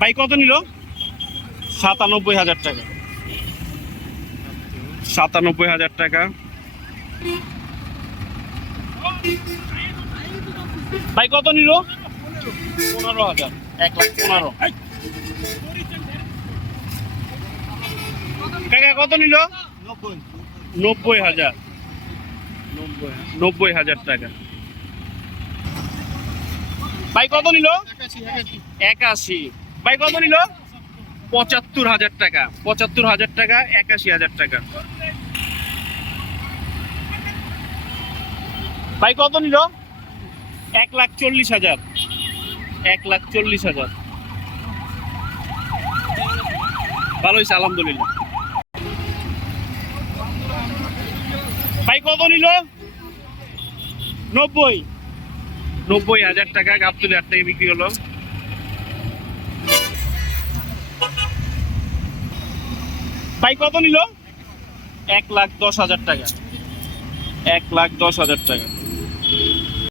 ভাই, কত নিল? সাতানব্বই হাজার টাকা। সাতানব্বই হাজার টাকা। ভাই, কত নিল? পনেরো হাজার। এক লাখ পনেরো। কাকা, কত নিল? নব্বই হাজার। নব্বই হাজার টাকা। ভাই, কত নিল? একাশি। ভাই, কত নিল? পঁচাত্তর হাজার টাকা। পঁচাত্তর হাজার টাকা, একাশি হাজার টাকা। ভাই, কত নিল? এক লাখ চল্লিশ হাজার। এক লাখ চল্লিশ হাজার। ভালো হয়েছে, আলহামদুলিল্লাহ। ভাই, কত নিল? নব্বই। নব্বই হাজার টাকা, গাবতুলি হাট থেকে বিক্রি হলো। ভাই কত নিল? এক লাখ দশ হাজার টাকা। এক লাখ দশ হাজার টাকা।